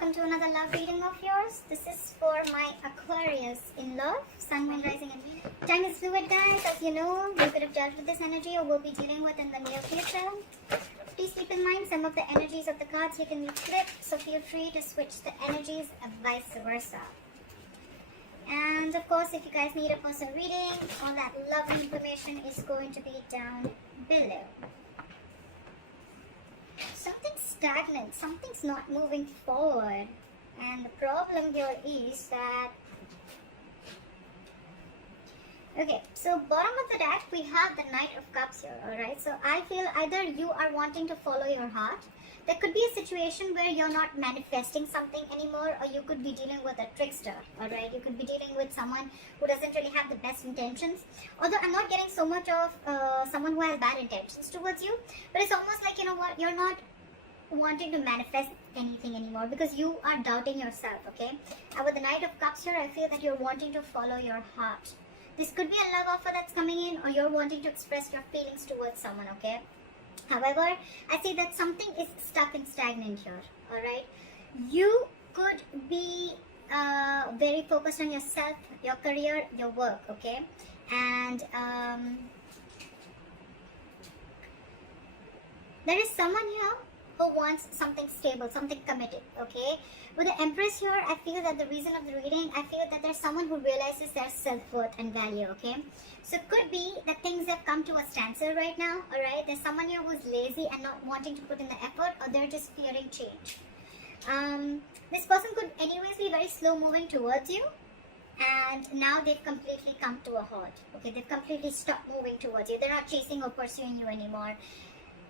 welcome to another love reading of yours. This is for my Aquarius in love, Sun, Moon, Rising, and time is fluid, guys. As you know, you could have dealt with this energy or will be dealing with in the near future. Please keep in mind some of the energies of the cards you can be flipped, so feel free to switch the energies and vice versa. And of course, if you guys need a personal reading, all that lovely information is going to be down below. Something's stagnant, something's not moving forward, and the problem here is that, okay, so bottom of the deck we have the Knight of Cups here. Alright, so I feel either you are wanting to follow your heart. There could be a situation where you're not manifesting something anymore, or you could be dealing with a trickster. Alright, you could be dealing with someone who doesn't really have the best intentions. Although I'm not getting so much of someone who has bad intentions towards you, but it's almost like, you know what, you're not wanting to manifest anything anymore because you are doubting yourself. Okay, and with the Knight of Cups here, I feel that you're wanting to follow your heart. This could be a love offer that's coming in, or you're wanting to express your feelings towards someone. Okay, however, I see that something is stuck and stagnant here. Alright, you could be very focused on yourself, your career, your work. Okay, and there is someone here who wants something stable, something committed. Okay, with the Empress here, I feel that the reason of the reading, I feel that there's someone who realizes their self-worth and value. Okay, so it could be that things have come to a standstill right now. Alright, there's someone here who's lazy and not wanting to put in the effort, or they're just fearing change. This person could anyways be very slow moving towards you, and now they've completely come to a halt. Okay, they've completely stopped moving towards you. They're not chasing or pursuing you anymore.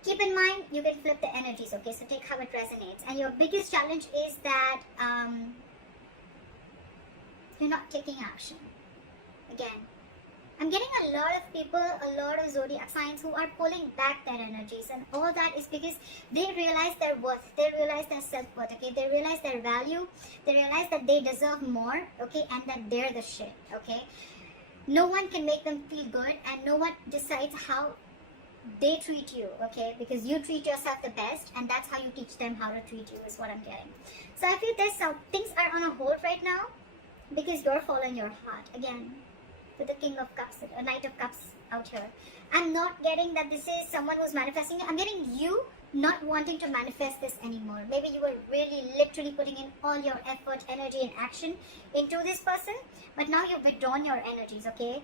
Keep in mind, you can flip the energies, okay? So take how it resonates. And your biggest challenge is that you're not taking action. Again, I'm getting a lot of people, a lot of zodiac signs who are pulling back their energies. And all that is because they realize their worth. They realize their self-worth, okay? They realize their value. They realize that they deserve more, okay? And that they're the shit, okay? No one can make them feel good, and no one decides how they treat you, okay? Because you treat yourself the best, and that's how you teach them how to treat you, is what I'm getting. So I feel there's some things are on a hold right now because you're following your heart. Again, with the King of Cups, a Knight of Cups out here. I'm not getting that this is someone who's manifesting. I'm getting you not wanting to manifest this anymore. Maybe you were really literally putting in all your effort, energy, and action into this person, but now you've withdrawn your energies, okay?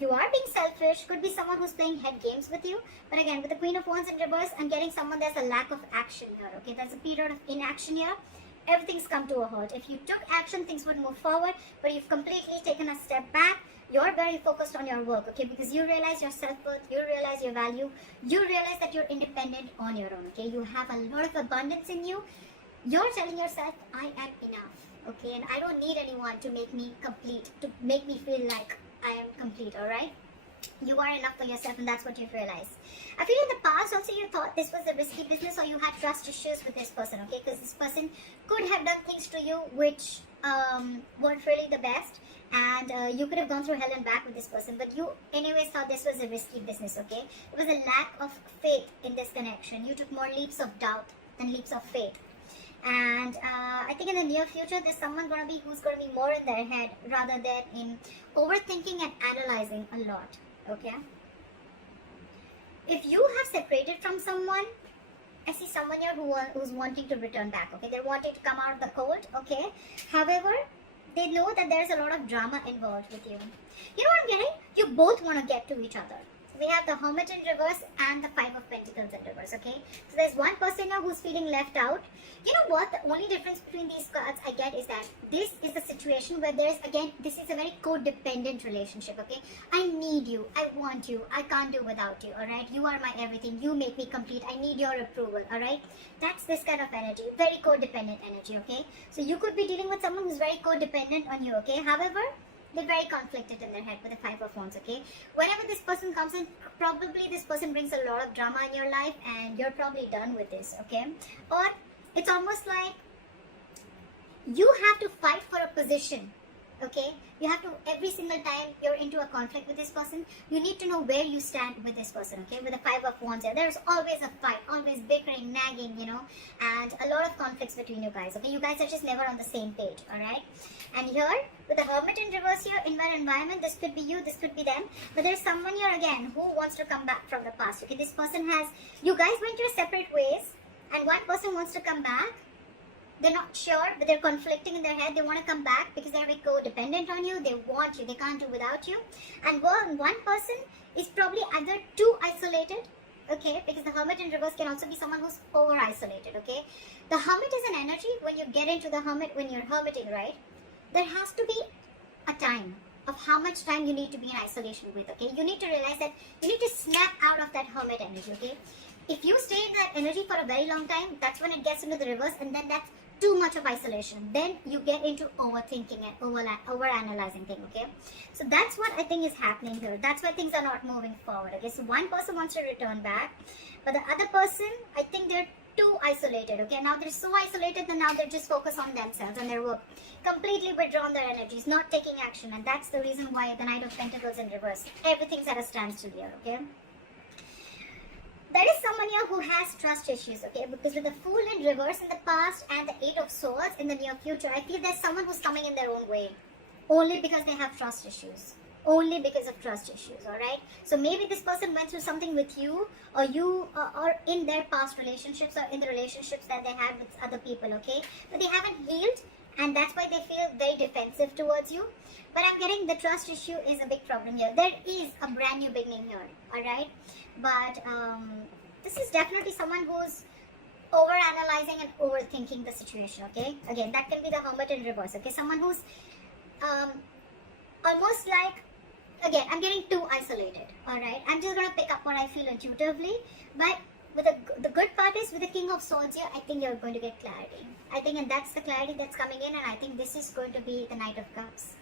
You are being selfish. Could be someone who's playing head games with you. But again, with the Queen of Wands in reverse, I'm getting someone, there's a lack of action here. Okay, there's a period of inaction here. Everything's come to a halt. If you took action, things would move forward. But you've completely taken a step back. You're very focused on your work, okay? Because you realize your self-worth, you realize your value, you realize that you're independent on your own, okay? You have a lot of abundance in you. You're telling yourself, I am enough, okay? And I don't need anyone to make me complete, to make me feel like I am complete. Alright, you are enough for yourself, and that's what you've realized. I feel in the past also you thought this was a risky business, or you had trust issues with this person, okay? Because this person could have done things to you which weren't really the best, and you could have gone through hell and back with this person, but you anyways thought this was a risky business, okay? It was a lack of faith in this connection. You took more leaps of doubt than leaps of faith. And I think in the near future, there's someone who's going to be more in their head rather than in overthinking and analyzing a lot, okay? If you have separated from someone, I see someone here who's wanting to return back, okay? They're wanting to come out of the cold, okay? However, they know that there's a lot of drama involved with you. You know what I'm getting? You both want to get to each other. We have the Hermit in reverse and the Five of Pentacles in reverse, okay? So there's one person here who's feeling left out. You know what? The only difference between these cards I get is that this is a situation where there's, again, this is a very codependent relationship, okay? I need you. I want you. I can't do without you, alright? You are my everything. You make me complete. I need your approval, alright? That's this kind of energy. Very codependent energy, okay? So you could be dealing with someone who's very codependent on you, okay? However, they're very conflicted in their head with the Five of Wands, okay? Whenever this person comes in, probably this person brings a lot of drama in your life, and you're probably done with this, okay? Or it's almost like you have to fight for a position Okay, you have to, every single time you're into a conflict with this person, you need to know where you stand with this person. Okay, with the 5 of Wands here, there's always a fight, always bickering, nagging, and a lot of conflicts between you guys. Okay, you guys are just never on the same page. All right, and here with the Hermit in reverse here in their environment, this could be you, this could be them, but there's someone here again who wants to come back from the past. Okay, this person has, you guys went your separate ways, and one person wants to come back. They're not sure, but they're conflicting in their head. They want to come back because they're codependent on you. They want you. They can't do without you. And one person is probably either too isolated, okay, because the Hermit in reverse can also be someone who's over-isolated, okay. The Hermit is an energy. When you get into the Hermit, when you're hermiting, right, there has to be a time of how much time you need to be in isolation with, okay. You need to realize that you need to snap out of that Hermit energy, okay. If you stay in that energy for a very long time, that's when it gets into the reverse, and then that's too much of isolation. Then you get into overthinking and over-analyzing things, okay. So that's what I think is happening here. That's why things are not moving forward, okay. So one person wants to return back, but the other person, I think they're too isolated, okay. Now they're so isolated that now they're just focused on themselves and their work, completely withdrawn their energies, not taking action, and that's the reason why the Knight of Pentacles in reverse, everything's at a standstill here, okay. There is someone here who has trust issues, okay, because with the Fool in reverse in the past and the 8 of Swords in the near future, I feel there's someone who's coming in their own way, only because they have trust issues, only because of trust issues, alright. So maybe this person went through something with you, or you, or in their past relationships, or in the relationships that they had with other people, okay, but they haven't healed, and that's why they feel very defensive towards you. But I'm getting the trust issue is a big problem here. There is a brand new beginning here, alright. But this is definitely someone who's over-analyzing and overthinking the situation, okay. Again, that can be the Hermit in reverse, okay. Someone who's almost like, again, I'm getting too isolated, alright. I'm just going to pick up what I feel intuitively. But with the good part is, with the King of Swords here, I think you're going to get clarity. I think, and that's the clarity that's coming in, and I think this is going to be the Knight of Cups.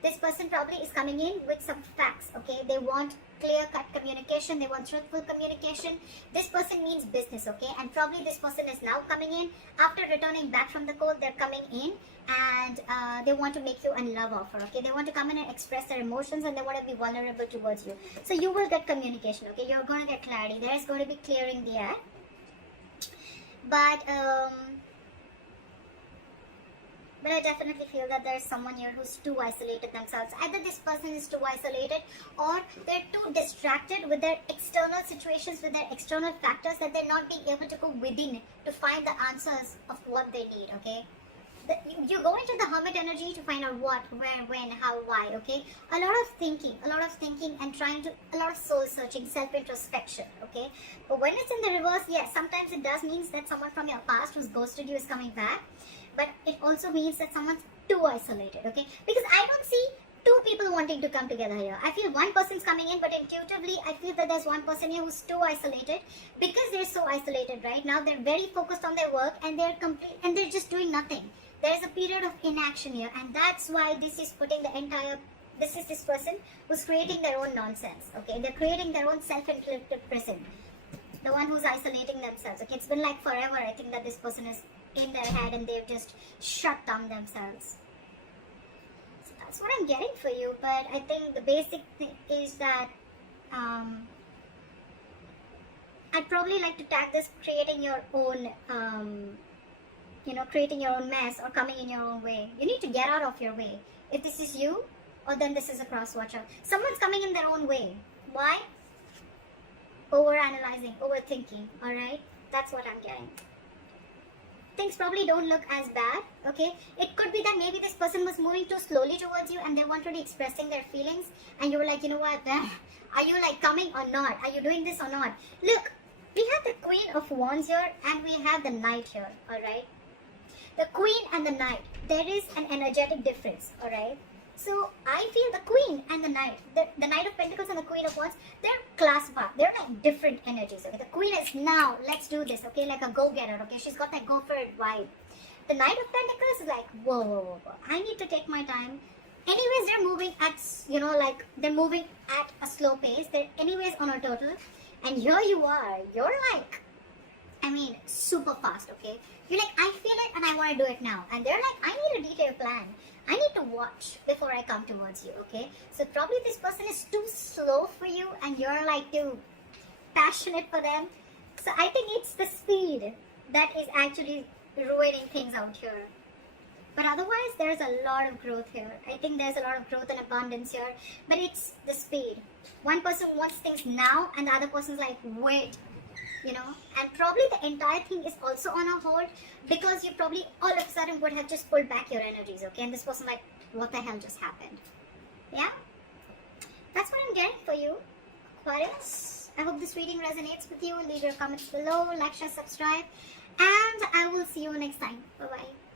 This person probably is coming in with some facts, okay. They want clear-cut communication. They want truthful communication. This person means business, okay. And probably this person is now coming in after returning back from the cold. They're coming in and they want to make you a love offer, okay. They want to come in and express their emotions, and they want to be vulnerable towards you. So you will get communication, okay. You're going to get clarity. There is going to be clearing the air. But I definitely feel that there's someone here who's too isolated themselves. Either this person is too isolated, or they're too distracted with their external situations, with their external factors, that they're not being able to go within to find the answers of what they need, okay. You go into the Hermit energy to find out what, where, when, how, why, okay. A lot of thinking and trying to, a lot of soul searching, self-introspection, okay. But when it's in the reverse, yes, sometimes it does mean that someone from your past who's ghosted you is coming back. But it also means that someone's too isolated, okay? Because I don't see two people wanting to come together here. I feel one person's coming in, but intuitively, I feel that there's one person here who's too isolated. Because they're so isolated right now, they're very focused on their work, and they're just doing nothing. There's a period of inaction here, and that's why this is putting the entire, this is this person who's creating their own nonsense, okay? They're creating their own self-inflicted prison. The one who's isolating themselves, okay? It's been like forever, I think, that this person is in their head and they've just shut down themselves. So that's what I'm getting for you. But I think the basic thing is that I'd probably like to tag this creating your own creating your own mess, or coming in your own way. You need to get out of your way. If this is you, or then this is a cross watcher. Someone's coming in their own way. Why? Over-analyzing, overthinking, alright? That's what I'm getting. Things probably don't look as bad, okay. It could be that maybe this person was moving too slowly towards you, and they weren't really expressing their feelings, and you were like, you know what, are you like coming or not? Are you doing this or not? Look, we have the Queen of Wands here, and we have the Knight here, alright. The Queen and the Knight, there is an energetic difference, alright. So I feel the Queen and the Knight, the Knight of Pentacles and the Queen of Wands, they're class apart. They're like different energies, okay. The Queen is, now let's do this, okay, like a go-getter, okay. She's got that go for it vibe. The Knight of Pentacles is like, whoa, I need to take my time. Anyways, they're moving at, they're moving at a slow pace. They're anyways on a turtle. And here you are, you're like, super fast, okay. You're like, I feel it and I want to do it now. And they're like, I need a detailed plan. I need to watch before I come towards you, okay? So probably this person is too slow for you and you're like too passionate for them. So I think it's the speed that is actually ruining things out here. But otherwise, there's a lot of growth here. I think there's a lot of growth and abundance here. But it's the speed. One person wants things now and the other person's like, wait. You know, and probably the entire thing is also on a hold because you probably all of a sudden would have just pulled back your energies, okay? And this person like, what the hell just happened? Yeah? That's what I'm getting for you, Aquarius. I hope this reading resonates with you. Leave your comments below, like, share, subscribe, and I will see you next time. Bye-bye.